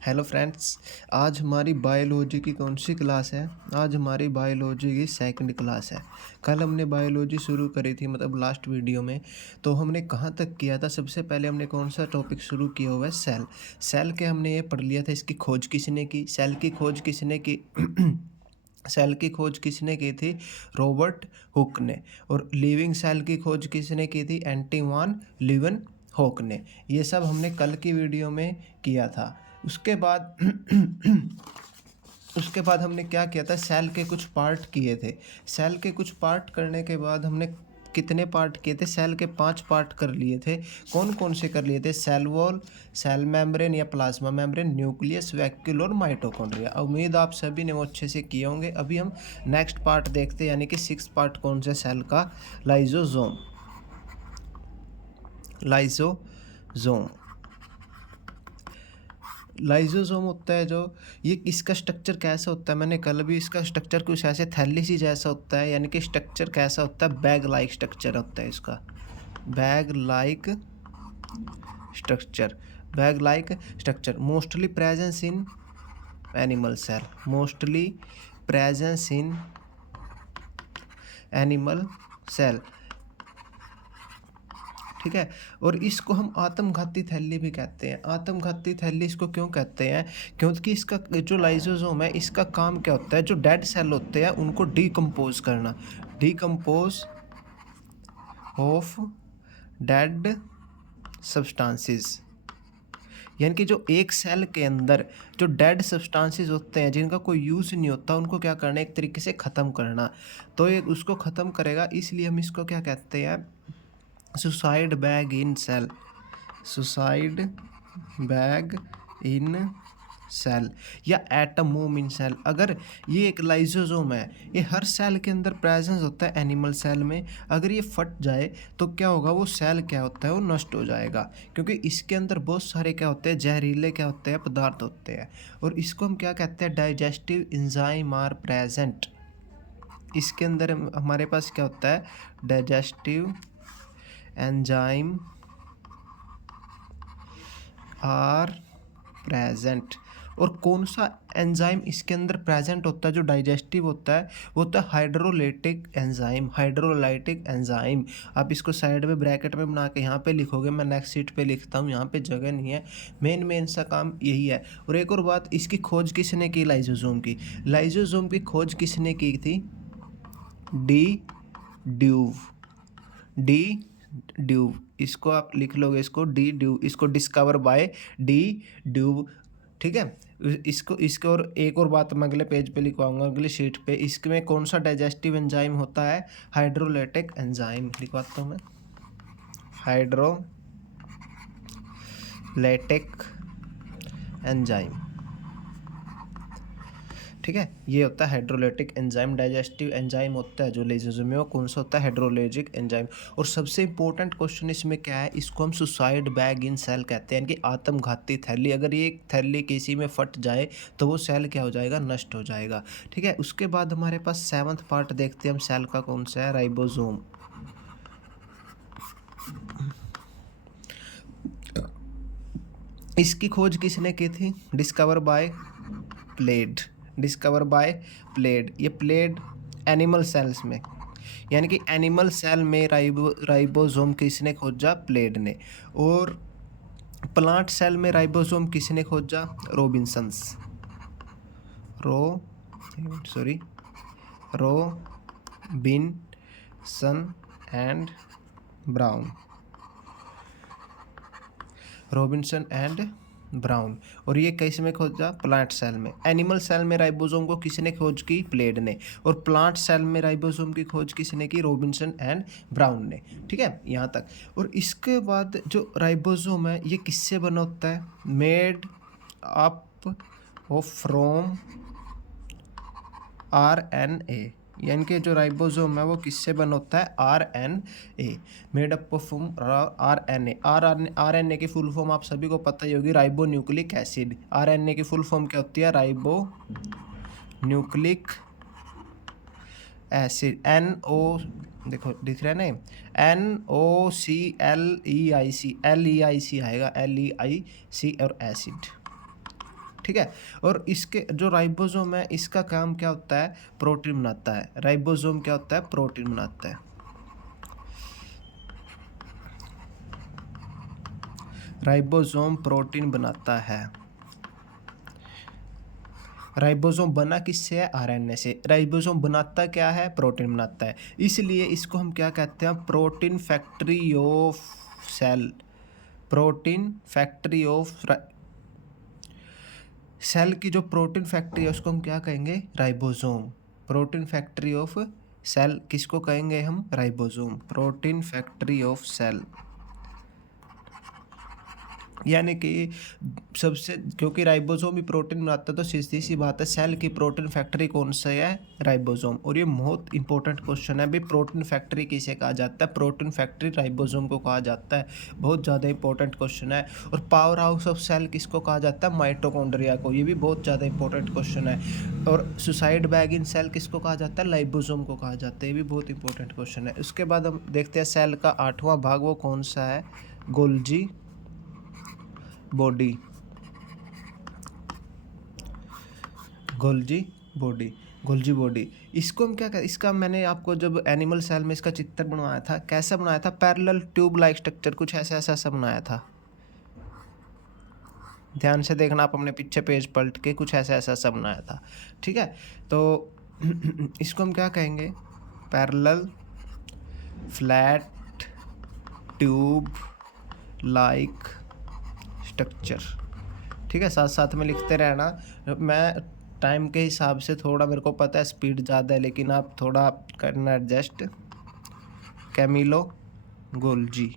Hello friends. आज हमारी biology की कौन सी क्लास है? आज हमारी बायोलॉजी की सेकंड क्लास है। कल हमने बायोलॉजी शुरू करी थी, मतलब लास्ट वीडियो में। तो हमने कहाँ तक किया था? सबसे पहले हमने कौन सा टॉपिक शुरू किया हुआ है? सेल। सेल के हमने ये पढ़ लिया था, इसकी खोज किसने की, सेल की खोज किसने की। सेल की खोज किसने की थी? रॉबर्ट हुक ने। और लिविंग सेल की खोज किसने की थी? एंटी वान लीवन हॉक ने। ये सब हमने कल की वीडियो में किया था। उसके बाद उसके बाद हमने क्या किया था? सेल के कुछ पार्ट किए थे। सेल के कुछ पार्ट करने के बाद हमने कितने पार्ट किए थे? सेल के 5 पार्ट कर लिए थे। कौन कौन से कर लिए थे? सेल वॉल, सेल मेम्ब्रेन या प्लाज्मा मेम्ब्रेन, न्यूक्लियस, वैक्यूल और माइटोकॉन्ड्रिया। उम्मीद आप सभी ने वो अच्छे से किए होंगे। अभी हम नेक्स्ट पार्ट देखते हैं, यानी कि 6 पार्ट कौन सा सेल का? लाइजोसोम। लाइजोसोम लाइजोसोम होता है जो, ये इसका स्ट्रक्चर कैसा होता है? मैंने कल भी इसका स्ट्रक्चर कुछ ऐसे थैली सी जैसा होता है, यानी कि स्ट्रक्चर कैसा होता है? बैग लाइक स्ट्रक्चर होता है इसका। Bag like structure. Bag like structure mostly presence in animal cell. Mostly presence in animal cell. ठीक है। और इसको हम आत्मघाती थैली भी कहते हैं। आत्मघाती थैली इसको क्यों कहते हैं? क्योंकि इसका जो लाइसोसोम है, इसका काम क्या होता है? जो डेड सेल होते हैं उनको डिकम्पोज करना। Decompose of dead substances. यानी कि जो एक सेल के अंदर जो डेड सब्सटेंसेस होते हैं, जिनका कोई यूज़ नहीं होता, उनको क्या करना? एक तरीके से ख़त्म करना। तो ये उसको ख़त्म करेगा, इसलिए हम इसको क्या कहते हैं? सुसाइड बैग इन सेल। सुसाइड बैग इन सेल या एटमोम इन सेल। अगर ये एक लाइसोसोम है, ये हर सेल के अंदर प्रेजेंस होता है एनिमल सेल में। अगर ये फट जाए तो क्या होगा? वो सेल क्या होता है? वो नष्ट हो जाएगा, क्योंकि इसके अंदर बहुत सारे क्या होते हैं? जहरीले क्या होते हैं? पदार्थ होते हैं। और इसको हम क्या कहते हैं? Digestive enzyme are present. इसके अंदर हमारे पास क्या होता है? Digestive enzyme are present. और कौन सा एंजाइम इसके अंदर प्रेजेंट होता है जो डाइजेस्टिव होता है? वो होता है हाइड्रोलाइटिक एंजाइम। Hydrolytic enzyme. आप इसको साइड में ब्रैकेट में बना के यहाँ पे लिखोगे, मैं नेक्स्ट शीट पे लिखता हूँ, यहाँ पे जगह नहीं है। मेन सा काम यही है। और एक और बात, इसकी खोज किसने की? लाइसोसोम की। लाइसोसोम की खोज किसने की थी? D due. D due. इसको आप लिख लोगे, इसको डी ड्यूव, इसको डिस्कवर बाय डी ड्यूव। ठीक है। इसको और एक और बात मैं अगले पेज पे लिखवाऊंगा, अगली शीट पे। इसमें कौन सा डाइजेस्टिव एंजाइम होता है? Hydrolytic enzyme. लिखवाता हूँ मैं, हाइड्रोलाइटिक एंजाइम। ठीक है। ये होता है हाइड्रोलाइटिक एंजाइम। डाइजेस्टिव एंजाइम होता है जो लाइसोसोम में, वो कौन सा होता है? Hydrolytic enzyme. और सबसे इंपॉर्टेंट क्वेश्चन इसमें क्या है? इसको हम सुसाइड बैग इन सेल कहते हैं, यानी कि आत्मघाती थैली। अगर ये थैली किसी में फट जाए तो वो सेल क्या हो जाएगा? नष्ट हो जाएगा। ठीक है। उसके बाद हमारे पास 7th पार्ट देखते हैं हम सेल का, कौन सा है? राइबोसोम। इसकी खोज किसने की थी? Discover by played. Discover by played. ये प्लेड एनिमल सेल्स में, यानी कि एनिमल सेल में राइबोसोम किसने खोजा? प्लेड ने। और प्लांट सेल में राइबोसोम किसने खोजा? रॉबिन्सन्स। रो sorry Robinson and Brown. Robinson and Brown. और ये कैसे में खोजा? प्लांट सेल में। एनिमल सेल में राइबोसोम को किसने खोज की? प्लेड ने। और प्लांट सेल में राइबोसोम की खोज किसने की? रॉबिन्सन एंड ब्राउन ने। ठीक है, यहाँ तक। और इसके बाद जो राइबोसोम है, ये किससे बना होता है? Made up of from RNA। यानी कि जो राइबोसोम है वो किससे बना होता है? RNA। Made up of RNA। RNA की फुल फॉर्म आप सभी को पता ही होगी, राइबो न्यूक्लिक एसिड। RNA की फुल फॉर्म क्या होती है? Ribo nucleic acid. NO, देखो दिख रहा है ना, NOCLEIC। LEIC आएगा, LEIC और एसिड। ठीक है। और इसके जो राइबोसोम है इसका काम क्या होता है, प्रोटीन बनाता है। राइबोसोम क्या होता है, प्रोटीन बनाता है। राइबोसोम प्रोटीन बनाता है। राइबोसोम बना किससे है, आरएनए से। राइबोसोम बनाता क्या है, प्रोटीन बनाता है। इसलिए इसको हम क्या कहते हैं, protein factory of cell. Protein factory of cell की जो प्रोटीन फैक्ट्री है उसको हम क्या कहेंगे, ribosome. Protein factory of cell किसको कहेंगे हम, ribosome. Protein factory of cell यानी कि सबसे, क्योंकि राइबोसोम भी प्रोटीन बनाता है तो सीधी सी बात है सेल की प्रोटीन फैक्ट्री कौन सा है, राइबोसोम। और ये बहुत इंपॉर्टेंट क्वेश्चन है भाई, प्रोटीन फैक्ट्री किसे कहा जाता है, प्रोटीन फैक्ट्री राइबोसोम को कहा जाता है। बहुत ज़्यादा इंपॉर्टेंट क्वेश्चन है। और पावर हाउस ऑफ सेल किसको कहा जाता है, माइटोकॉन्ड्रिया को। ये भी बहुत ज़्यादा इंपॉर्टेंट क्वेश्चन है। और सुसाइड बैग इन सेल किसको कहा जाता है, राइबोसोम को कहा जाता है। ये भी बहुत इंपॉर्टेंट क्वेश्चन है। उसके बाद हम देखते हैं सेल का 8वां भाग, वो कौन सा है, Golgi body. Golgi body, Golgi body. इसको हम क्या कर, इसका मैंने आपको जब एनिमल सेल में इसका चित्र बनवाया था, कैसा बनाया था, पैरेलल ट्यूब लाइक स्ट्रक्चर, कुछ ऐसा ऐसा ऐसा बनाया था। ध्यान से देखना आप अपने पीछे पेज पलट के, कुछ ऐसा ऐसा ऐसा बनाया था। ठीक है, तो इसको हम क्या कहेंगे, parallel flat tube like structure. ठीक है, साथ साथ में लिखते रहना। मैं टाइम के हिसाब से थोड़ा, मेरे को पता है स्पीड ज़्यादा है, लेकिन आप थोड़ा करना एडजस्ट। कैमिलो गोल्जी,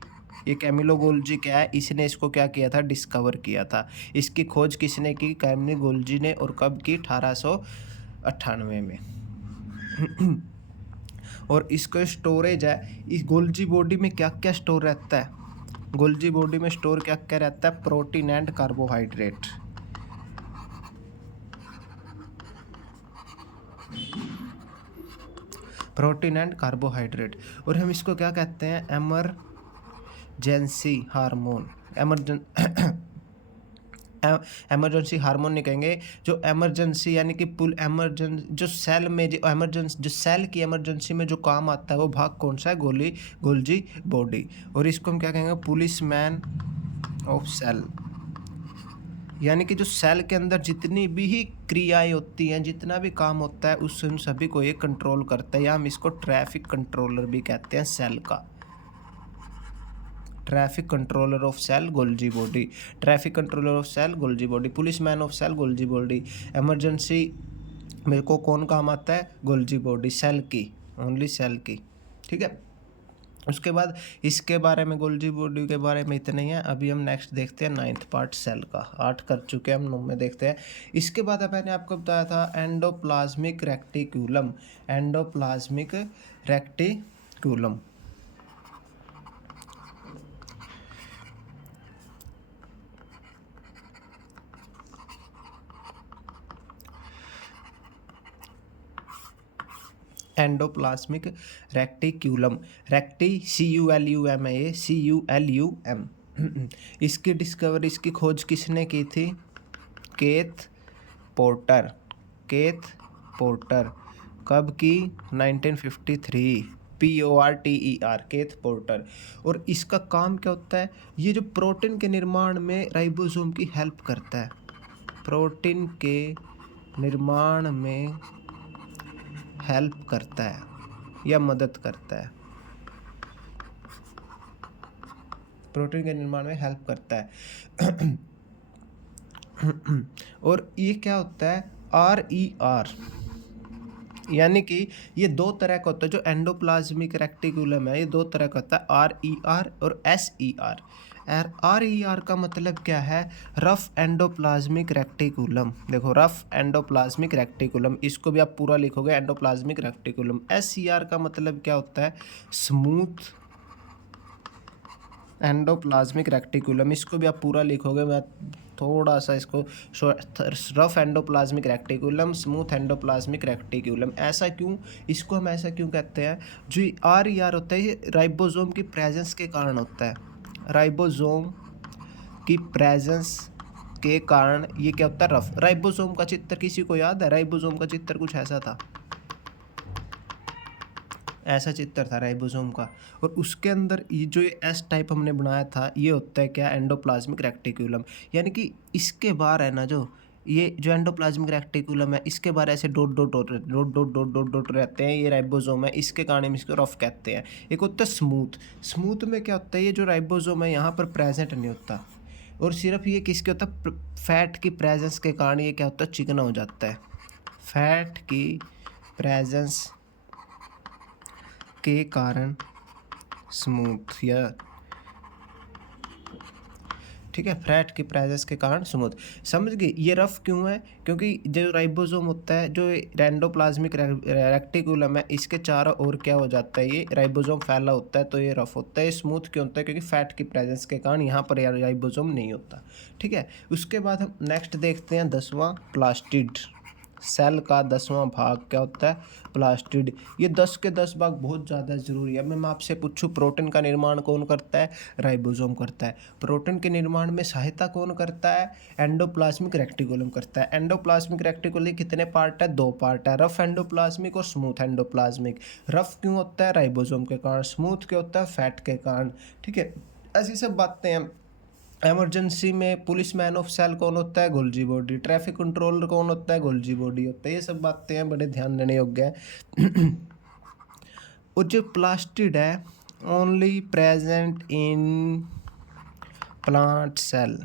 ये कैमिलो गोल्जी क्या है, इसने इसको क्या किया था, डिस्कवर किया था। इसकी खोज किसने की, कैमिलो गोल्जी ने। और कब की, 1898 में। और इसको स्टोरेज है, इस गोल्जी बॉडी में क्या क्या स्टोर रहता है, गोल्जी बॉडी में स्टोर क्या क्या रहता है, protein and carbohydrate. Protein and carbohydrate. और हम इसको क्या कहते हैं, एमरजेंसी हार्मोन। एमरजेंसी हार्मोन नहीं कहेंगे, जो एमरजेंसी यानी कि पुल एमरजेंसी, जो सेल में जो एमरजेंसी, जो सेल की इमरजेंसी में जो काम आता है वो भाग कौन सा है, गोल्जी बॉडी। और इसको हम क्या कहेंगे, पुलिस मैन ऑफ सेल। यानी कि जो सेल के अंदर जितनी भी ही क्रियाएं होती हैं, जितना भी काम होता है, उस उन सभी को ये कंट्रोल करता है, या हम इसको ट्रैफिक कंट्रोलर भी कहते हैं सेल का। Traffic controller of cell, Golgi body. Traffic controller of cell, Golgi body. Police man of cell, Golgi body. Emergency मेरे को कौन काम आता है, गोल्जी बॉडी, सेल की, ओनली सेल की। ठीक है, उसके बाद इसके बारे में, गोल्जी बॉडी के बारे में इतना ही है। अभी हम नेक्स्ट देखते हैं 9th पार्ट सेल का। 8 कर चुके हैं हम, 9 में देखते हैं। इसके बाद मैंने आपको बताया था endoplasmic reticulum. Endoplasmic reticulum, endoplasmic reticulum, रेक्टी CULUM है, ये CULUM। इसकी डिस्कवरी, इसकी खोज किसने की थी, केथ पोर्टर। Kth porter. कब की, 1953। PORTER, kth porter. और इसका काम क्या होता है, ये जो प्रोटीन के निर्माण में राइबोसोम की हेल्प करता है। प्रोटीन के निर्माण में हेल्प करता है या मदद करता है, प्रोटीन के निर्माण में हेल्प करता है। और ये क्या होता है, RER, यानी कि ये 2 तरह का होता है। जो एंडोप्लाज्मिक रेक्टिकुलम है, ये 2 तरह का होता है, RER और SER। RER का मतलब क्या है, रफ एंडोप्लाज्मिक रेक्टिकुलम। देखो, रफ एंडोप्लाज्मिक रेक्टिकुलम, इसको भी आप पूरा लिखोगे, एंडोप्लाज्मिक रेक्टिकुलम। SER का मतलब क्या होता है, स्मूथ एंडोप्लाज्मिक रेक्टिकुलम। इसको भी आप पूरा लिखोगे, मैं थोड़ा सा इसको, rough endoplasmic reticulum, smooth endoplasmic reticulum. ऐसा क्यों, इसको हम ऐसा क्यों कहते हैं, जो RER होता है ये राइबोसोम की प्रेजेंस के कारण होता है। राइबोसोम की प्रेजेंस के कारण ये क्या होता है, रफ। राइबोसोम का चित्र किसी को याद है? राइबोसोम का चित्र कुछ ऐसा था, ऐसा चित्र था राइबोसोम का। और उसके अंदर ये जो ये एस टाइप हमने बनाया था, ये होता है क्या, एंडोप्लाज्मिक रेक्टिकुलम। यानी कि इसके बाहर है ना, जो ये जो एंडोप्लाज्मिक रेक्टिकुलम है, इसके बाहर ऐसे dot dot dot dot dot dot dot dot रहते हैं, ये राइबोसोम है, इसके कारण हम इसको रफ कहते हैं। एक होता है स्मूथ। स्मूथ में क्या होता है, ये जो राइबोसोम है यहाँ पर प्रेजेंट नहीं होता, और सिर्फ ये किसके होता है, फैट की प्रेजेंस के कारण ये क्या होता है, चिकना हो जाता है। फैट की प्रेजेंस के कारण स्मूथ, या ठीक है, फैट की प्रेजेंस के कारण स्मूथ। समझ गए ये रफ क्यों है? क्योंकि जो राइबोसोम होता है, जो एंडोप्लाज्मिक रेक्टिकुलम है, इसके चारों ओर क्या हो जाता है, ये राइबोसोम फैला होता है, तो ये रफ होता है। स्मूथ क्यों होता है? क्योंकि फैट की प्रेजेंस के कारण यहाँ पर राइबोसोम नहीं होता। ठीक है, उसके बाद हम नेक्स्ट देखते हैं 10वां, प्लास्टिड। सेल का 10वां भाग क्या होता है, प्लास्टिड। ये 10 के 10 भाग बहुत ज़्यादा ज़रूरी है। मैं आपसे पूछूं, प्रोटीन का निर्माण कौन करता है? राइबोसोम करता है। प्रोटीन के निर्माण में सहायता कौन करता है? एंडोप्लाज्मिक रेक्टिकुलम करता है। एंडोप्लाज्मिक रेक्टिकुलम कितने पार्ट है? 2 पार्ट है, रफ एंडोप्लाज्मिक और स्मूथ एंडोप्लाज्मिक। रफ क्यों होता है? राइबोसोम के कारण। स्मूथ क्यों होता है? फैट के कारण। ठीक है, ऐसी सब बातें हैं। इमरजेंसी में पुलिस मैन ऑफ सेल कौन होता है? Golgi body. ट्रैफिक कंट्रोलर कौन होता है? गोल्जी बॉडी होता है। ये सब बातें हैं, बड़े ध्यान देने योग्य है। और जो प्लास्टिड है, only present in plant cell,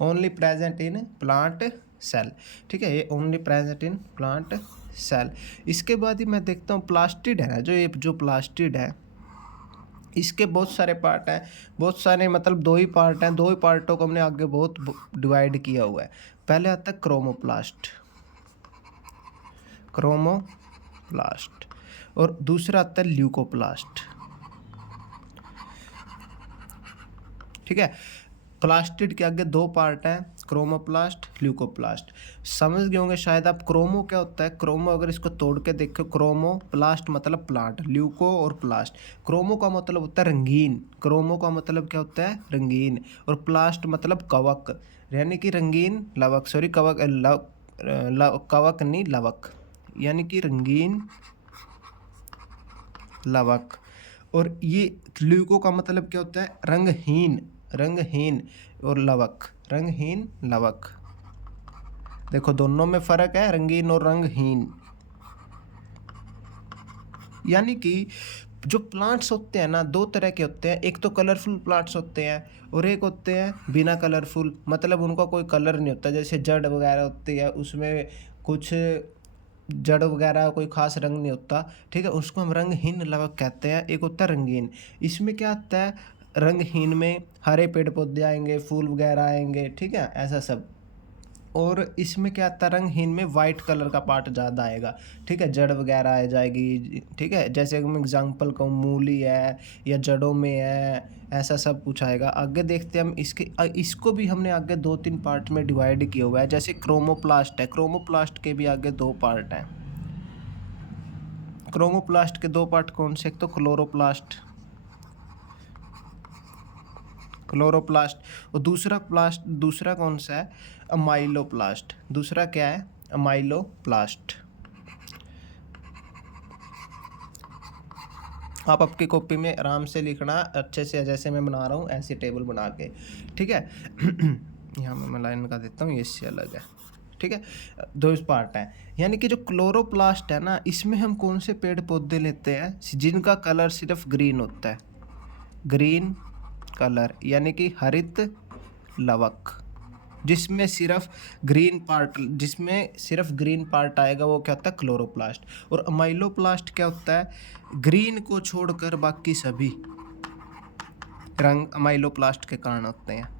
only present in plant cell. ठीक है, ये only present in plant cell. इसके बाद ही मैं देखता हूँ प्लास्टिड है, जो ये जो प्लास्टिड है, इसके बहुत सारे पार्ट हैं, बहुत सारे मतलब 2 ही पार्ट हैं। 2 ही पार्टों को हमने आगे बहुत डिवाइड किया हुआ है। पहले आता है क्रोमोप्लास्ट, क्रोमोप्लास्ट, और दूसरा आता है ल्यूकोप्लास्ट। ठीक है, प्लास्टिड के आगे 2 पार्ट हैं, क्रोमोप्लास्ट, ल्यूकोप्लास्ट। समझ गए होंगे शायद आप। क्रोमो क्या होता है? क्रोमो अगर इसको तोड़ के देखो, क्रोमो प्लास्ट मतलब प्लांट, ल्यूको और प्लास्ट। क्रोमो का मतलब होता है रंगीन, क्रोमो का मतलब क्या होता है? रंगीन। और प्लास्ट मतलब कवक, यानी कि रंगीन लवक, सॉरी कवक कवक नहीं, लवक, यानी कि रंगीन लवक। और ये ल्यूको का मतलब क्या होता है? रंगहीन, रंगहीन, और लवक, रंगहीन लवक। देखो दोनों में फर्क है, रंगीन और रंगहीन। यानी कि जो प्लांट्स होते हैं ना, 2 तरह के होते हैं। एक तो कलरफुल प्लांट्स होते हैं, और एक होते हैं बिना कलरफुल, मतलब उनका कोई कलर नहीं होता। जैसे जड़ वगैरह होती है, उसमें कुछ जड़ वगैरह कोई खास रंग नहीं होता। ठीक है, उसको हम रंगहीन लवक कहते हैं। एक होता है रंगीन। इसमें क्या आता है? रंगहीन में हरे पेड़ पौधे आएंगे, फूल वगैरह आएंगे, ठीक है, ऐसा सब। और इसमें क्या आता है? रंगहीन में वाइट कलर का पार्ट ज़्यादा आएगा। ठीक है, जड़ वगैरह आ जाएगी। ठीक है, जैसे मैं एग्जांपल कहूँ, मूली है या जड़ों में है, ऐसा सब कुछ आएगा। आगे देखते हैं हम इसको भी हमने आगे 2-3 पार्ट में डिवाइड किया हुआ है। जैसे क्रोमोप्लास्ट है, क्रोमोप्लास्ट के भी आगे 2 पार्ट हैं। क्रोमोप्लास्ट के 2 पार्ट कौन से? एक तो क्लोरोप्लास्ट, क्लोरोप्लास्ट, और दूसरा कौन सा है? अमाइलोप्लास्ट। दूसरा क्या है? अमाइलोप्लास्ट। आप आपकी कॉपी में आराम से लिखना अच्छे से, जैसे मैं बना रहा हूँ ऐसे टेबल बना के। ठीक है। यहाँ मैं लाइन का देता हूँ, ये इससे अलग है। ठीक है, 2 पार्ट हैं। यानी कि जो क्लोरोप्लास्ट है ना, इसमें हम कौन से पेड़ पौधे लेते हैं जिनका कलर सिर्फ ग्रीन होता है? ग्रीन कलर, यानी कि हरित लवक, जिसमें सिर्फ ग्रीन पार्ट आएगा, वो क्या होता है? क्लोरोप्लास्ट। और अमाइलोप्लास्ट क्या होता है? ग्रीन को छोड़कर बाकी सभी रंग अमाइलोप्लास्ट के कारण होते हैं।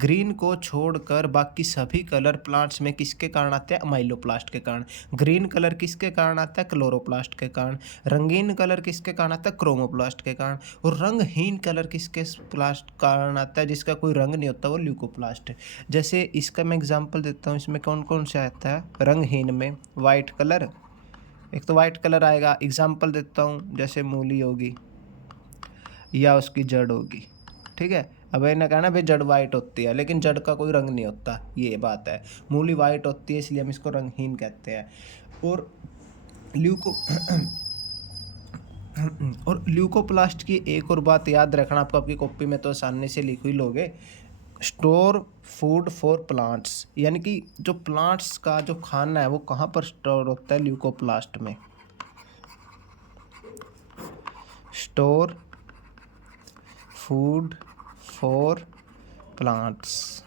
ग्रीन को छोड़कर बाकी सभी कलर प्लांट्स में किसके कारण आते हैं? अमाइलोप्लास्ट के कारण। ग्रीन कलर किसके कारण आता है? क्लोरोप्लास्ट के कारण। रंगीन कलर किसके कारण आता है? क्रोमोप्लास्ट के कारण। और रंगहीन कलर किसके प्लास्ट कारण आता है? जिसका कोई रंग नहीं होता, वो ल्यूकोप्लास्ट है। जैसे इसका मैं एग्जाम्पल देता हूँ, इसमें कौन कौन से आता है रंगहीन में? वाइट कलर, एक तो वाइट कलर आएगा। एग्जाम्पल देता हूँ, जैसे मूली होगी, या उसकी जड़ होगी। ठीक है, अब इन्हें कहना भाई जड़ वाइट होती है, लेकिन जड़ का कोई रंग नहीं होता, ये बात है। मूली वाइट होती है इसलिए हम इसको रंगहीन कहते हैं। और ल्यूको और ल्यूकोप्लास्ट की एक और बात याद रखना, आपको आपकी कॉपी में तो आसानी से लिख ही लोगे। स्टोर फूड फॉर प्लांट्स, यानी कि जो प्लांट्स का जो खाना है वो कहाँ पर स्टोर होता है? ल्यूकोप्लास्ट में। Store food for plants,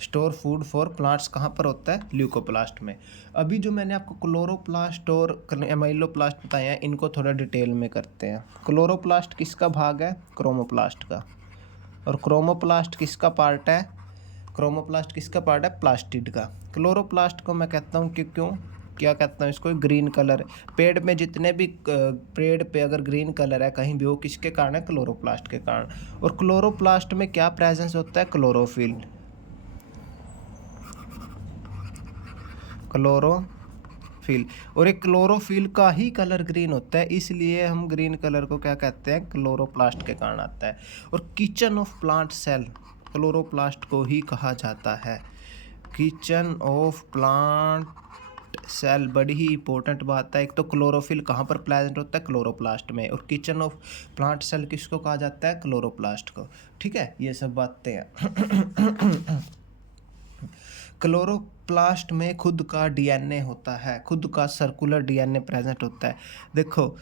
store food for plants कहाँ पर होता है? ल्यूकोप्लास्ट में। अभी जो मैंने आपको क्लोरोप्लास्ट और एमाइलोप्लास्ट बताए हैं, इनको थोड़ा डिटेल में करते हैं। क्लोरोप्लास्ट किसका भाग है? क्रोमोप्लास्ट का। और क्रोमोप्लास्ट किसका पार्ट है? क्रोमोप्लास्ट किसका पार्ट है? प्लास्टिड का। क्लोरोप्लास्ट को मैं कहता हूँ कि क्यों क्या कहता हूँ इसको? Green colour. पेड़ में जितने भी पेड़ पे अगर ग्रीन कलर है कहीं भी, वो किसके कारण है? क्लोरोप्लास्ट के कारण। और क्लोरोप्लास्ट में क्या प्रेजेंस होता है? क्लोरोफिल। क्लोरोफिल। और एक क्लोरोफिल का ही कलर ग्रीन होता है, इसलिए हम ग्रीन कलर को क्या कहते हैं? क्लोरोप्लास्ट के कारण आता है। और kitchen of plant cell chloroplast को ही कहा जाता है। किचन ऑफ प्लांट सेल बड़ी ही इंपॉर्टेंट बात है। एक तो क्लोरोफिल कहाँ पर प्रेजेंट होता है? क्लोरोप्लास्ट में। और किचन ऑफ प्लांट सेल किसको कहा जाता है? क्लोरोप्लास्ट को। ठीक है, ये सब बातें हैं। क्लोरोप्लास्ट में खुद का डीएनए होता है, खुद का सर्कुलर डीएनए प्रेजेंट होता है। देखो,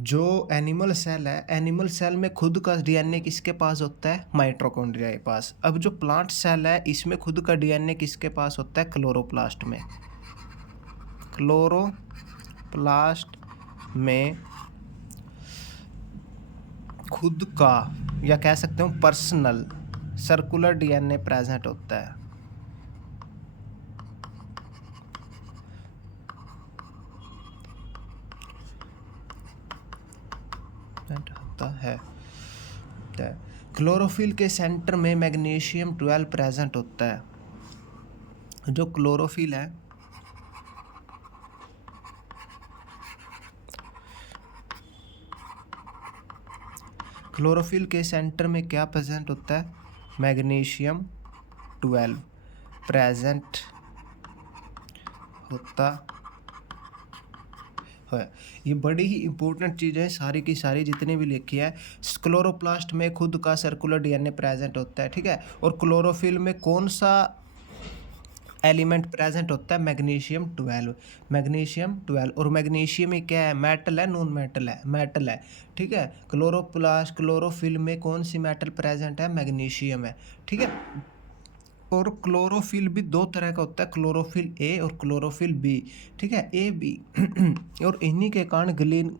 जो एनिमल सेल है, एनिमल सेल में खुद का डीएनए किसके पास होता है? माइटोकॉन्ड्रिया के पास। अब जो प्लांट सेल है, इसमें खुद का डीएनए किसके पास होता है? क्लोरोप्लास्ट में। क्लोरोप्लास्ट में खुद का, या कह सकते हो पर्सनल सर्कुलर डीएनए प्रेजेंट होता है। होता है। क्लोरोफिल के सेंटर में मैग्नीशियम 12 प्रेजेंट होता है। जो क्लोरोफिल है, क्लोरोफिल के सेंटर में क्या प्रेजेंट होता है? मैग्नीशियम 12 प्रेजेंट होता है। ये बड़ी ही इंपॉर्टेंट चीज़ है, सारी की सारी जितनी भी लिखी है। क्लोरोप्लास्ट में खुद का सर्कुलर डीएनए प्रेजेंट होता है। ठीक है, और क्लोरोफिल में कौन सा एलिमेंट प्रेजेंट होता है? मैग्नीशियम 12। मैग्नीशियम 12। और मैग्नीशियम ही क्या है? मेटल है, नॉन मेटल है? मेटल है। ठीक है, क्लोरोफिल में कौन सी मेटल प्रेजेंट है? मैग्नीशियम है। ठीक है, और क्लोरोफिल भी दो तरह का होता है, क्लोरोफिल ए और क्लोरोफिल बी। ठीक है, ए बी। और इन्हीं के कारण ग्रीन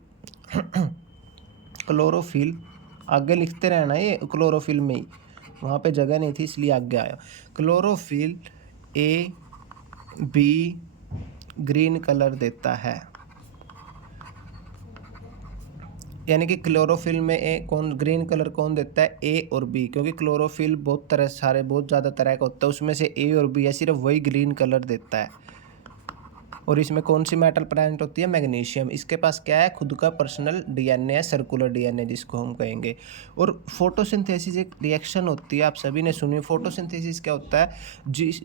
क्लोरोफिल, आगे लिखते रहना ये क्लोरोफिल में ही, वहाँ पे जगह नहीं थी इसलिए आगे आया। Chlorophyll A B green colour देता है, यानी कि क्लोरोफिल में ए कौन ग्रीन कलर कौन देता है? ए और बी। क्योंकि क्लोरोफिल बहुत तरह सारे बहुत ज़्यादा तरह का होता है, उसमें से ए और बी है, सिर्फ वही ग्रीन कलर देता है। और इसमें कौन सी मेटल प्रेजेंट होती है? मैग्नीशियम। इसके पास क्या है? खुद का पर्सनल डीएनए है, सर्कुलर डीएनए जिसको हम कहेंगे। और फोटोसिंथेसिस एक रिएक्शन होती है, आप सभी ने सुनी। फोटोसिंथेसिस क्या होता है? जिस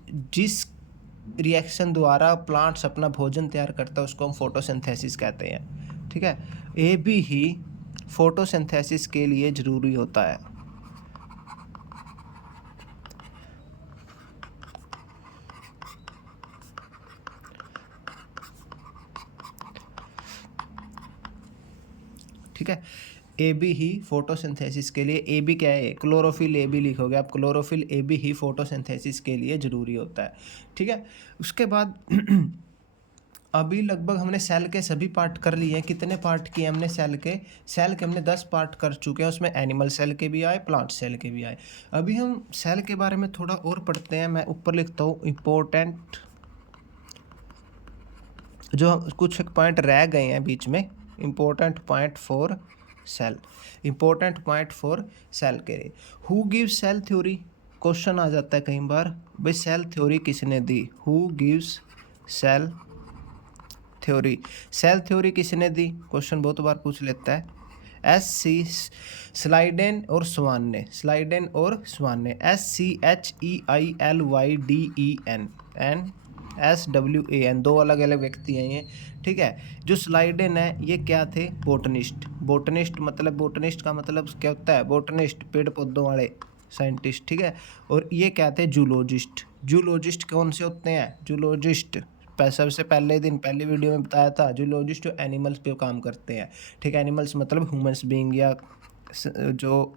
रिएक्शन द्वारा प्लांट्स अपना भोजन तैयार करता है उसको हम फोटोसिंथेसिस कहते हैं। ठीक है, ए बी ही फोटोसिंथेसिस के लिए ज़रूरी होता है। ठीक है, ए बी ही फोटोसिंथेसिस के लिए, ए बी क्या है? क्लोरोफिल ए बी लिखोगे आप, क्लोरोफिल ए बी ही फोटोसिंथेसिस के लिए ज़रूरी होता है। ठीक है, उसके बाद अभी लगभग हमने सेल के सभी पार्ट कर लिए हैं। कितने पार्ट किए हमने सेल के? सेल के हमने 10 पार्ट कर चुके हैं, उसमें एनिमल सेल के भी आए, प्लांट सेल के भी आए। अभी हम सेल के बारे में थोड़ा और पढ़ते हैं। मैं ऊपर लिखता हूँ इम्पोर्टेंट, जो कुछ पॉइंट रह गए हैं बीच में, important point for cell, important point for cell के लिए। Who gives cell theory? Question आ जाता है कई बार, भाई सेल थ्योरी किसने दी? Who gives cell theory? Cell theory किसने दी? क्वेश्चन बहुत बार पूछ लेता है। स्लाइडेन और स्वाने, स्लाइडेन और स्वाने, SCHEILYDEN SWAN, दो अलग अलग व्यक्ति हैं ये, ठीक है। जो स्लाइडेन है ये क्या थे, बोटनिस्ट। बोटनिस्ट मतलब, बोटनिस्ट का मतलब क्या होता है, बोटनिस्ट पेड़ पौधों वाले साइंटिस्ट, ठीक है। और ये क्या थे, जूलॉजिस्ट। जूलॉजिस्ट कौन से होते हैं, जूलॉजिस्ट सबसे पहले दिन पहली वीडियो में बताया था, जूलॉजिस्ट जो एनिमल्स पे काम करते हैं, ठीक है। एनिमल्स मतलब ह्यूमंस बीइंग या जो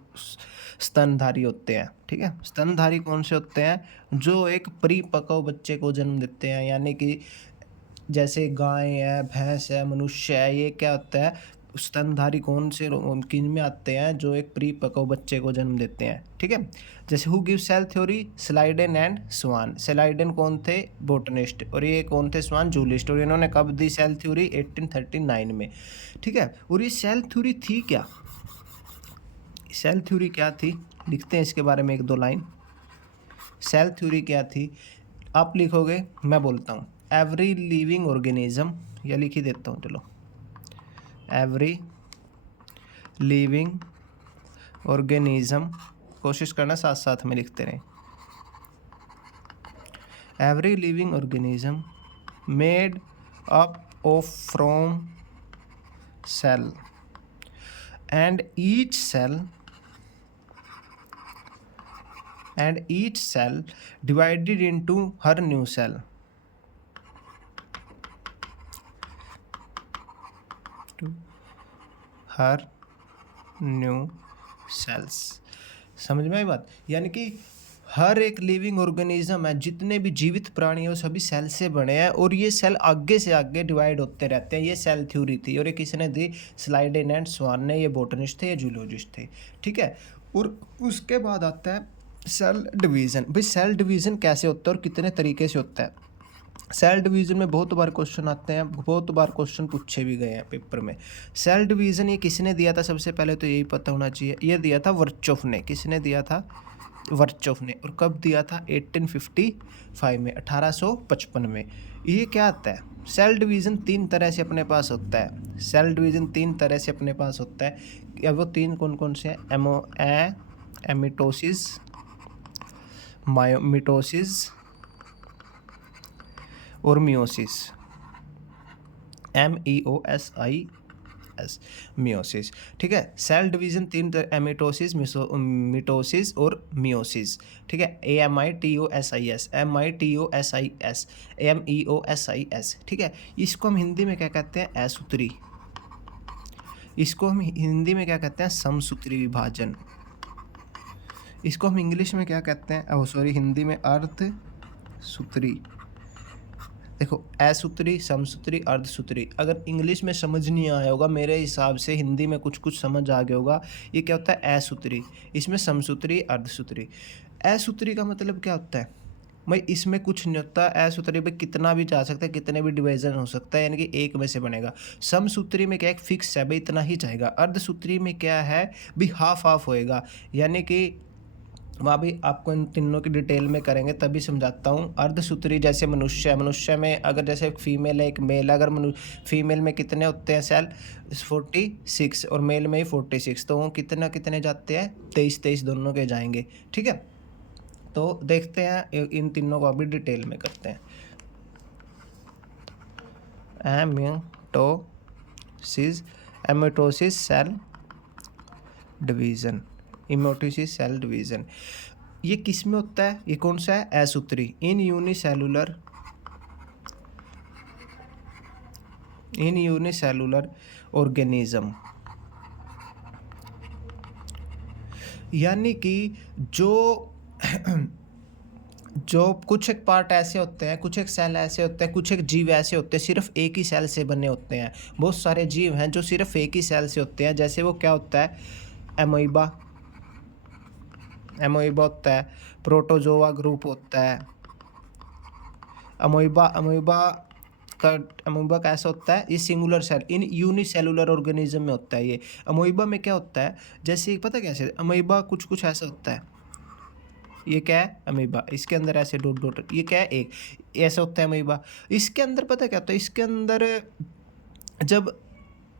स्तनधारी होते हैं, ठीक है। स्तनधारी कौन से होते हैं, जो एक परिपक्व बच्चे को जन्म देते हैं, यानी कि जैसे गाय है, भैंस है, मनुष्य है, ये क्या होता है, स्तनधारी कौन से किन में आते हैं, जो एक परिपक्व बच्चे को जन्म देते हैं, ठीक है। जैसे who give cell theory, Schleiden and Schwann. Schleiden कौन थे, बोटनिस्ट, और ये कौन थे, स्वान जूलिस्ट। और इन्होंने कब दी सेल थ्योरी, 1839 में, ठीक है। और ये सेल थ्योरी थी क्या, सेल थ्योरी क्या थी, लिखते हैं इसके बारे में एक दो लाइन। सेल थ्योरी क्या थी, आप लिखोगे, मैं बोलता हूँ। एवरी लिविंग ऑर्गेनिज्म, या लिख ही देता हूँ चलो, एवरी लिविंग ऑर्गेनिज्म, कोशिश करना साथ साथ में लिखते रहें। Every living organism made up of from cell and each cell divided into her new cell, to her new cells। समझ में आई बात, यानी कि हर एक लिविंग ऑर्गेनिज्म है, जितने भी जीवित प्राणी हैं वो सभी सेल से बने हैं, और ये सेल आगे से आगे डिवाइड होते रहते हैं। ये सेल थ्योरी थी, और ये किसने दी, स्लाइडेन एंड स्वान ने। ये बोटनिस्ट थे, ये जूलॉजिस्ट थे, ठीक है। और उसके बाद आता है सेल डिवीज़न। भाई सेल डिवीज़न कैसे होता है और कितने तरीके से होता है। सेल डिवीज़न में बहुत बार क्वेश्चन आते हैं, बहुत बार क्वेश्चन पूछे भी गए हैं पेपर में। सेल डिवीज़न ये किसने दिया था, सबसे पहले तो यही पता होना चाहिए, ये दिया था वर्चोफ ने। किसने दिया था, वर्चोफ ने। और कब दिया था, 1855 में, 1855 में। ये क्या आता है, सेल डिवीज़न तीन तरह से अपने पास होता है। सेल डिवीज़न तीन तरह से अपने पास होता है। अब वो तीन कौन कौन से हैं, एमिटोसिस, मिटोसिस और मियोसिस, MEOSIS, मियोसिस, ठीक है। सेल डिवीज़न तीन एमिटोसिस, मिटोसिस और मियोसिस, ठीक है। AMITOSIS, MITOSIS, MEOSIS, ठीक है। इसको हम हिंदी में क्या कहते हैं, असूत्री। इसको हम हिंदी में क्या कहते हैं, समसूत्री विभाजन। इसको हम इंग्लिश में क्या कहते हैं, हिंदी में अर्धसूत्री। देखो, असूत्री, समसूत्री, अर्धसूत्री। अगर इंग्लिश में समझ नहीं आया होगा, मेरे हिसाब से हिंदी में कुछ कुछ समझ आ गया होगा। ये क्या होता है, असूत्री, इसमें समसूत्री, अर्धसूत्री। असूत्री का मतलब क्या होता है, भाई इसमें कुछ नहीं होता। असूत्री में कितना भी जा सकता है, कितने भी डिवीजन हो सकता है, यानी कि एक में से बनेगा। समसूत्री में क्या एक फिक्स है, भाई इतना ही जाएगा। अर्धसूत्री में क्या है, भी हाफ हाफ होएगा, यानी कि वहाँ भी आपको इन तीनों की डिटेल में करेंगे तभी समझाता हूँ। अर्धसूत्री जैसे मनुष्य है, मनुष्य में अगर जैसे एक फीमेल है एक मेल है, अगर फीमेल में कितने होते हैं सेल, 46, और मेल में ही 46, तो वो कितने जाते हैं, 23 दोनों के जाएंगे, ठीक है। तो देखते हैं इन तीनों को अभी डिटेल में करते हैं। एमिटोसिस सेल डिवीज़न, इमोटिसिस सेल डिवीज़न, ये किस में होता है, ये कौन सा है, असूत्री। इन यूनिसेलुलर ऑर्गेनिज्म, यानी कि जो जो कुछ एक पार्ट ऐसे होते हैं, कुछ एक सेल ऐसे होते हैं, कुछ एक जीव ऐसे होते हैं सिर्फ एक ही सेल से बने होते हैं। बहुत सारे जीव हैं जो सिर्फ एक ही सेल से होते हैं, जैसे वो क्या होता है, एमोइबा होता है, प्रोटोजोआ ग्रुप होता है। अमोइबा कैसा होता है, ये singular cell, in unicellular organism में होता है। ये अमोइबा में क्या होता है, जैसे पता कैसे, अमोइबा कुछ ऐसा होता है, ये क्या है, अमीबा, इसके अंदर ऐसे डॉट डॉट, ये क्या है, एक ऐसा होता है अमीबा। इसके अंदर पता क्या होता है, इसके अंदर जब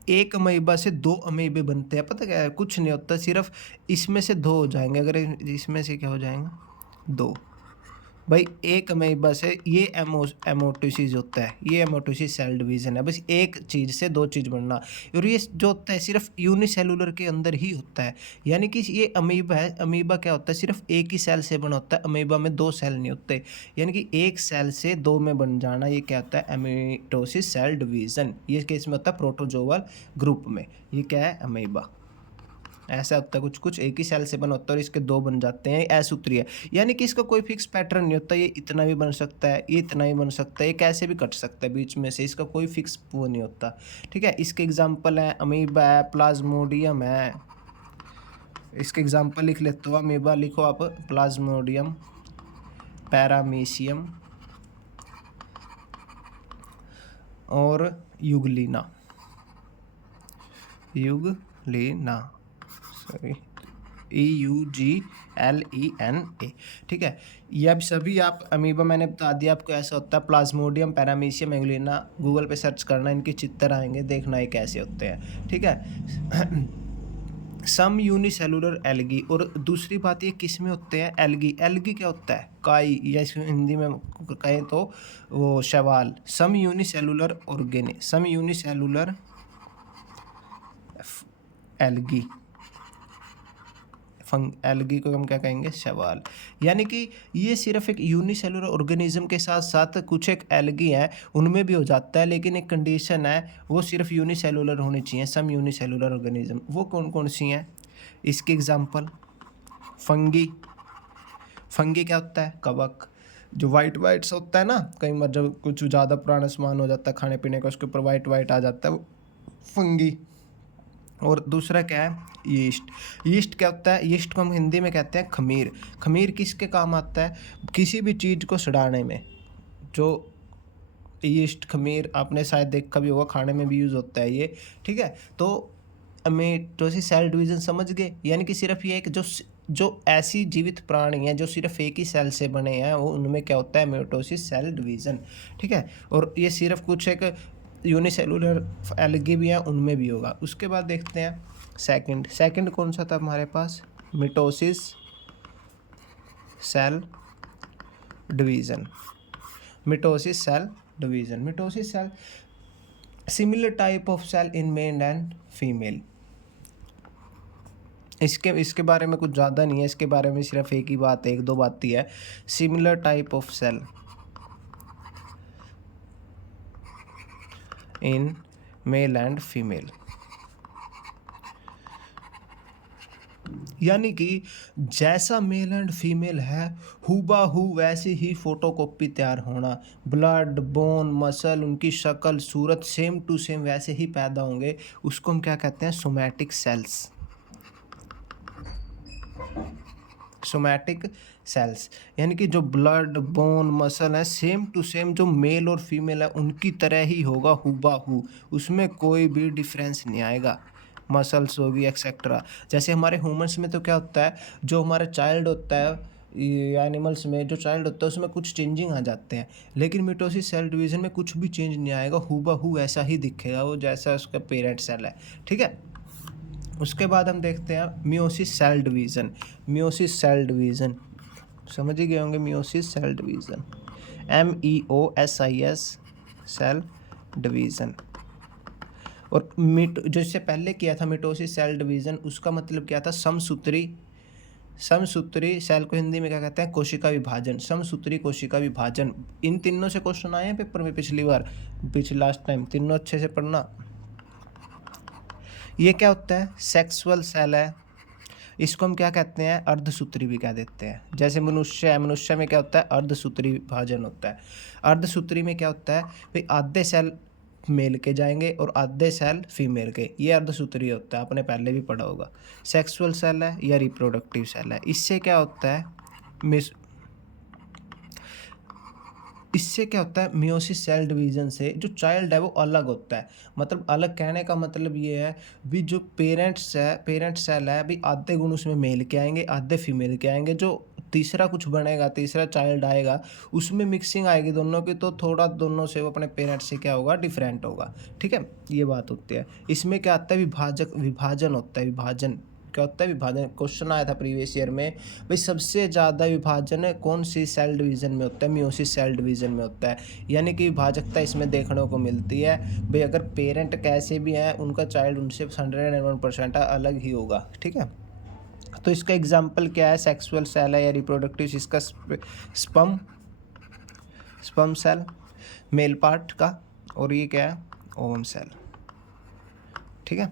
एक अमीबा से 2 अमीबे बनते हैं, पता क्या है? कुछ नहीं होता, सिर्फ़ इसमें से 2 हो जाएँगे, अगर इसमें से क्या हो जाएगा? 2। भाई एक अमीबा से ये एमोटोसिस होता है, ये एमोटोसिस सेल डिवीज़न है, बस एक चीज़ से 2 चीज़ बनना। और ये जो होता है सिर्फ़ यूनिसेलुलर के अंदर ही होता है, यानी कि ये अमीबा है, अमीबा क्या होता है? सिर्फ़ एक ही सेल से बना होता है, अमीबा में 2 सेल नहीं होते, यानी कि एक सेल से 2 में बन जाना, ये क्या होता है? एमिटोसिस सेल डिवीज़न। ये केस में होता है प्रोटोज़ोअल ग्रुप में, ये क्या है? अमीबा। ऐसा होता है कुछ-कुछ, एक ही सेल से बना होता है और इसके 2 बन जाते हैं, असूत्रीय। यानी कि इसका कोई फिक्स पैटर्न नहीं होता, ये इतना भी बन सकता है, ये इतना ही बन सकता है, ये कैसे भी कट सकता है बीच में से, इसका कोई फिक्स वो नहीं होता। ठीक है? इसके एग्ज़ाम्पल हैं अमीबा है, प्लाज़्मोडियम है। इसके एग्ज़ाम्पल लिख लेता हूँ, अमीबा लिखो आप, प्लाज़्मोडियम, पैरामीशियम और यूग्लिना। Euglena, sorry, EUGLENA। ठीक है? ये अब सभी आप अमीबा मैंने बता दिया आपको, ऐसा होता है प्लाज्मोडियम, पैरामीशियम, एंगुलिना। गूगल पे सर्च करना, इनके चित्र आएंगे, देखना ये कैसे होते हैं। ठीक है? सम यूनिसेलुलर एल्गी, और दूसरी बात ये किस में होते हैं? एल्गी। एल्गी क्या होता है? काई, या इसको हिंदी में कहें तो वो शैवाल। सम यूनिसेलुलर ऑर्गेनि, सम यूनिसेलुलर एल्गी, एल्गी को हम क्या कहेंगे? शैवाल। यानी कि ये सिर्फ एक यूनिसेलुलर ऑर्गेनिज्म के साथ साथ कुछ एक एल्गी हैं, उनमें भी हो जाता है, लेकिन एक कंडीशन है, वो सिर्फ यूनिसेलुलर होनी चाहिए, सम यूनिसेलुलर ऑर्गेनिज्म। वो कौन कौन सी हैं? इसके एग्जांपल, फंगी। फंगी क्या होता है? कवक। जो वाइट वाइट सा होता है ना, कई बार जब कुछ ज़्यादा पुराना सामान हो जाता है खाने पीने का, उसके ऊपर वाइट वाइट आ जाता है, वो फंगी। और दूसरा क्या है? यीस्ट। यीस्ट क्या होता है? यीस्ट को हम हिंदी में कहते हैं खमीर। खमीर किसके काम आता है? किसी भी चीज़ को सड़ाने में। जो यीस्ट, खमीर आपने शायद देखा भी होगा, खाने में भी यूज़ होता है ये। ठीक है? तो अमीटोसिस सेल डिवीज़न समझ गए? यानी कि सिर्फ ये एक जो ऐसी जीवित प्राणी हैं जो सिर्फ एक ही सेल से बने हैं, वो उनमें क्या होता है? अमीटोसिस सेल डिवीज़न। ठीक है? और ये सिर्फ कुछ एक यूनिसेलुलर एल्गी भी हैं, उनमें भी होगा। उसके बाद देखते हैं सेकंड कौन सा था हमारे पास? Mitosis cell division. Mitosis cell division, mitosis cell, similar type of cell in male and female. इसके बारे में कुछ ज़्यादा नहीं है, इसके बारे में सिर्फ एक ही बात है, एक दो बात ही है। Similar type of cell in male and female, यानी कि जैसा मेल एंड फीमेल है, हूबहू वैसी ही फोटोकॉपी तैयार होना। ब्लड, बोन, मसल, उनकी शक्ल, सूरत सेम टू सेम वैसे ही पैदा होंगे। उसको हम क्या कहते हैं? Somatic cells. सोमैटिक सेल्स, यानी कि जो ब्लड, बोन, मसल है, सेम टू सेम जो मेल और फीमेल है उनकी तरह ही होगा, हूबहू, उसमें कोई भी डिफरेंस नहीं आएगा। मसल्स होगी एक्सेट्रा। जैसे हमारे ह्यूमंस में तो क्या होता है, जो हमारा चाइल्ड होता है, एनिमल्स में जो चाइल्ड होता है उसमें कुछ चेंजिंग आ जाते हैं, लेकिन मिटोसिस सेल डिवीज़न में कुछ भी चेंज नहीं आएगा, हूबहू ऐसा ही दिखेगा वो, जैसा उसका पेरेंट सेल है। ठीक है? उसके बाद हम देखते हैं meiosis cell division. Meiosis cell division समझ ही गए होंगे, meiosis cell division, MEOSIS cell division. और जो इससे पहले किया था मिटोसिस सेल डिवीज़न, उसका मतलब क्या था? समसूत्री। समसूत्री सेल को हिंदी में क्या कहते हैं? कोशिका विभाजन, समसूत्री कोशिका विभाजन। इन तीनों से क्वेश्चन आए हैं पेपर में पिछली बार, लास्ट टाइम, तीनों अच्छे से पढ़ना। ये क्या होता है? सेक्सुअल सेल है। इसको हम क्या कहते हैं? अर्धसूत्री भी कह देते हैं। जैसे मनुष्य है, मनुष्य में क्या होता है? अर्धसूत्री विभाजन होता है। अर्धसूत्री में क्या होता है भाई? आधे सेल मेल के जाएंगे और आधे सेल फीमेल के, ये अर्धसूत्री होता है, आपने पहले भी पढ़ा होगा। सेक्सुअल सेल है या रिप्रोडक्टिव सेल है। इससे क्या होता है? इससे क्या होता है? मियोसिस सेल डिवीज़न से जो चाइल्ड है वो अलग होता है। मतलब अलग कहने का मतलब ये है भी, जो पेरेंट सेल है भी, आधे गुण उसमें मेल के आएंगे, आधे फीमेल के आएंगे। जो तीसरा कुछ बनेगा, तीसरा चाइल्ड आएगा, उसमें मिक्सिंग आएगी दोनों की, तो थोड़ा दोनों से वो अपने पेरेंट्स से क्या होगा, डिफरेंट होगा। ठीक है, ये बात होती है। इसमें क्या आता है, विभाजन होता है। विभाजन क्या होता है, विभाजन। क्वेश्चन आया था प्रीवियस ईयर में, भाई सबसे ज़्यादा विभाजन है कौन सी सेल डिवीज़न में होता है, मियोसिस सेल डिवीज़न में होता है। यानी कि विभाजकता इसमें देखने को मिलती है। भाई अगर पेरेंट कैसे भी हैं, उनका चाइल्ड उनसे 101% अलग ही होगा। ठीक है, तो इसका एग्जाम्पल क्या है, सेक्सुअल सेल है या रिप्रोडक्टिव, इसका स्पर्म सेल मेल पार्ट का, और ये क्या है, ओवम सेल। ठीक है,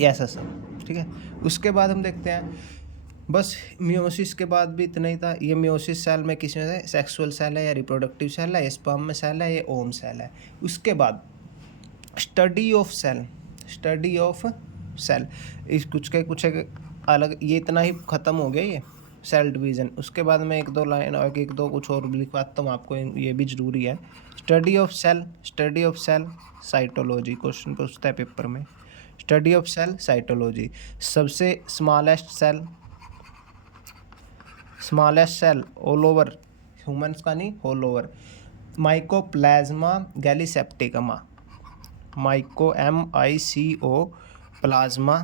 ऐसा सब। ठीक है, उसके बाद हम देखते हैं, बस मियोसिस के बाद भी इतना ही था। ये मियोसिस सेल में किस में से, सेक्सुअल सेल है या रिप्रोडक्टिव सेल है, स्पर्म में सेल है, ये ओवम सेल है। उसके बाद study of cell, study of cell, इस कुछ एक अलग, ये इतना ही ख़त्म हो गया ये सेल डिवीज़न। उसके बाद में एक दो लाइन और एक दो कुछ और लिखवाता हूँ आपको, ये भी ज़रूरी है। Study of cell, study of cell cytology, question पूछता है पेपर में। स्टडी ऑफ सेल साइटोलॉजी, सबसे smallest cell all over, humans का नहीं, all over, mycoplasma gallisepticum, MICO plasma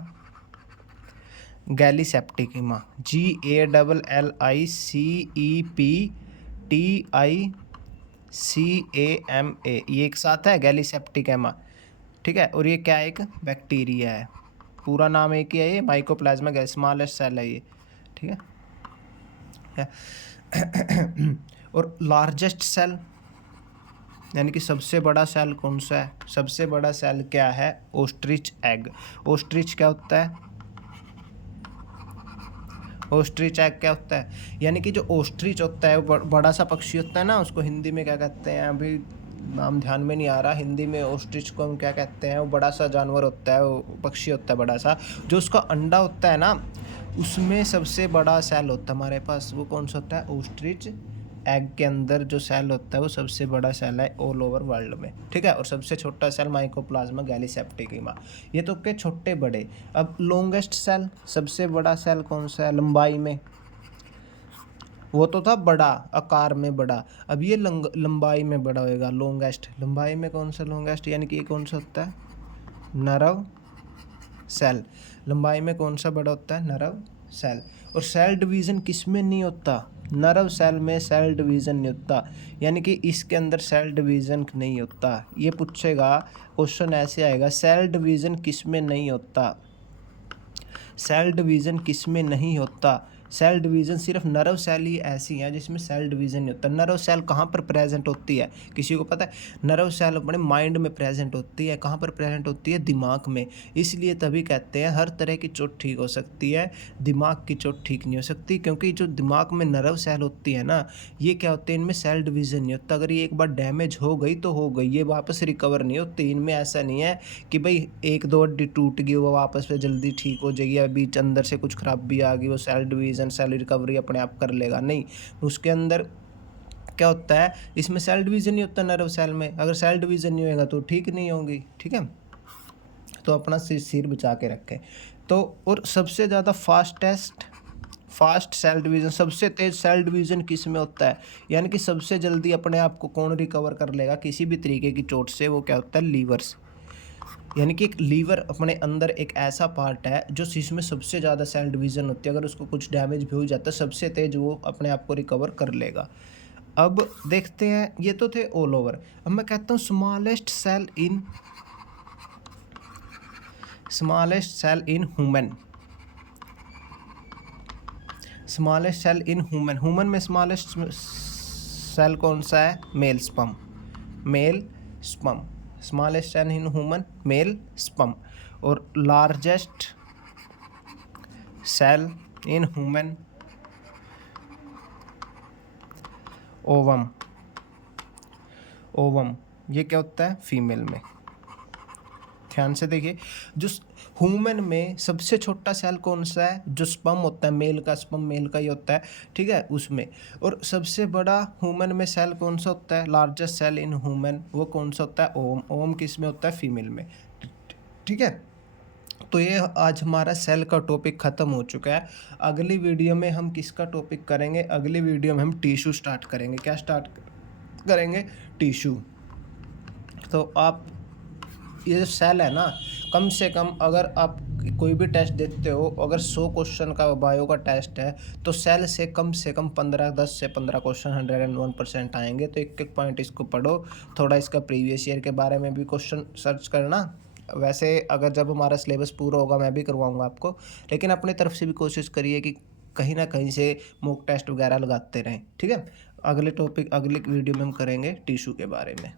gallisepticum, GALLICEPTICAMA, ये एक साथ है, गैलीसेप्टिकमा। ठीक है, और ये क्या है, एक बैक्टीरिया है, पूरा नाम एक ही है, ये माइकोप्लाज्मा स्मॉलेस्ट सेल है ये। ठीक है, और लार्जेस्ट सेल यानी कि सबसे बड़ा सेल कौन सा है, सबसे बड़ा सेल क्या है, ओस्ट्रिच एग। ओस्ट्रिच क्या होता है, ओस्ट्रिच एग क्या होता है, यानी कि जो ओस्ट्रिच होता है वो बड़ा सा पक्षी होता है ना, उसको हिंदी में क्या कहते हैं, अभी नाम ध्यान में नहीं आ रहा। हिंदी में ओस्ट्रिच को हम क्या कहते हैं, वो बड़ा सा जानवर होता है, वो पक्षी होता है बड़ा सा, जो उसका अंडा होता है ना, उसमें सबसे बड़ा सेल होता है हमारे पास, वो कौन सा होता है, ओस्ट्रिच एग के अंदर जो सेल होता है वो सबसे बड़ा सेल है ऑल ओवर वर्ल्ड में। ठीक है, और सबसे छोटा सेल माइकोप्लाज्मा गैलीसेप्टिकमा। ये तो के छोटे बड़े। अब लॉन्गेस्ट सेल, सबसे बड़ा सेल कौन सा है लंबाई में, वो तो था बड़ा, आकार में बड़ा, अब ये लंबाई में बड़ा होएगा, लॉन्गेस्ट। लंबाई में कौन सा लॉन्गेस्ट, यानी कि ये कौन सा होता है, नर्व सेल। लंबाई में कौन सा बड़ा होता है, नर्व सेल। और सेल डिवीज़न किस में नहीं होता, नर्व सेल में सेल डिवीज़न नहीं होता, यानी कि इसके अंदर सेल डिवीज़न नहीं होता। ये पूछेगा क्वेश्चन, ऐसे आएगा, सेल डिवीज़न किस में नहीं होता, सेल डिवीज़न किस में नहीं होता। सेल डिवीज़न सिर्फ नर्व सेल ही ऐसी हैं जिसमें सेल डिवीज़न नहीं होता। नर्व सेल कहाँ पर प्रेजेंट होती है, किसी को पता है, नर्व सेल अपने माइंड में प्रेजेंट होती है, कहाँ पर प्रेजेंट होती है, दिमाग में। इसलिए तभी कहते हैं हर तरह की चोट ठीक हो सकती है, दिमाग की चोट ठीक नहीं हो सकती, क्योंकि जो दिमाग में नर्व सेल होती है ना, ये क्या होते हैं, इनमें सेल डिवीज़न नहीं होता। अगर ये एक बार डैमेज हो गई तो हो गई, ये वापस रिकवर नहीं होती। इनमें ऐसा नहीं है कि भाई एक दो हड्डी टूट गई वो वापस से जल्दी ठीक हो जाएगी, या बीच अंदर से कुछ खराबी आ गई वो सेल डिवीज़न सेल रिकवरी अपने आप कर लेगा, नहीं। उसके अंदर क्या होता है, इसमें सेल डिवीज़न नहीं होता नर्व सेल में। अगर सेल डिवीज़न नहीं होगा तो ठीक नहीं होगी। ठीक है, तो अपना सिर बचा के रखें। तो और सबसे ज़्यादा फास्ट सेल डिवीज़न, सबसे तेज़ सेल डिवीज़न किस में होता है, यानी कि सबसे जल्दी अपने आप को कौन रिकवर कर लेगा किसी भी तरीके की चोट से, वो क्या होता है, लीवर्स। यानी कि एक लीवर अपने अंदर एक ऐसा पार्ट है जो जिसमें सबसे ज़्यादा सेल डिवीज़न होती है। अगर उसको कुछ डैमेज भी हो जाता है, सबसे तेज वो अपने आप को रिकवर कर लेगा। अब देखते हैं, ये तो थे ऑल ओवर। अब मैं कहता हूँ smallest cell in human, smallest cell in human में स्मॉलेस्ट सेल कौन सा है, male sperm, smallest cell in human male sperm. और largest cell in human ovum, ये क्या होता है, फीमेल में। ध्यान से देखिए, जो ह्यूमन में सबसे छोटा सेल कौन सा है, जो स्पर्म होता है, मेल का स्पर्म मेल का ही होता है। ठीक है, उसमें। और सबसे बड़ा ह्यूमन में सेल कौन सा होता है, लार्जेस्ट सेल इन ह्यूमन, वो कौन सा होता है, ओवम। ओवम किस में होता है, फीमेल में। ठीक है, तो ये आज हमारा सेल का टॉपिक ख़त्म हो चुका है। अगली वीडियो में हम किसका टॉपिक करेंगे? अगली वीडियो में हम टिश्यू स्टार्ट करेंगे। क्या स्टार्ट करेंगे? टिश्यू। तो आप ये जो सेल है ना, कम से कम अगर आप कोई भी टेस्ट देते हो, अगर 100 क्वेश्चन का बायो का टेस्ट है, तो सेल से कम 15 10 से 15 क्वेश्चन 101% आएँगे। तो एक-एक पॉइंट इसको पढ़ो, थोड़ा इसका प्रीवियस ईयर के बारे में भी क्वेश्चन सर्च करना। वैसे अगर जब हमारा सिलेबस पूरा होगा मैं भी करवाऊँगा आपको, लेकिन अपनी तरफ से भी कोशिश करिए कि कहीं न कहीं से मॉक टेस्ट वगैरह लगाते रहें, ठीक है? अगले वीडियो में हम करेंगे टिश्यू के बारे में।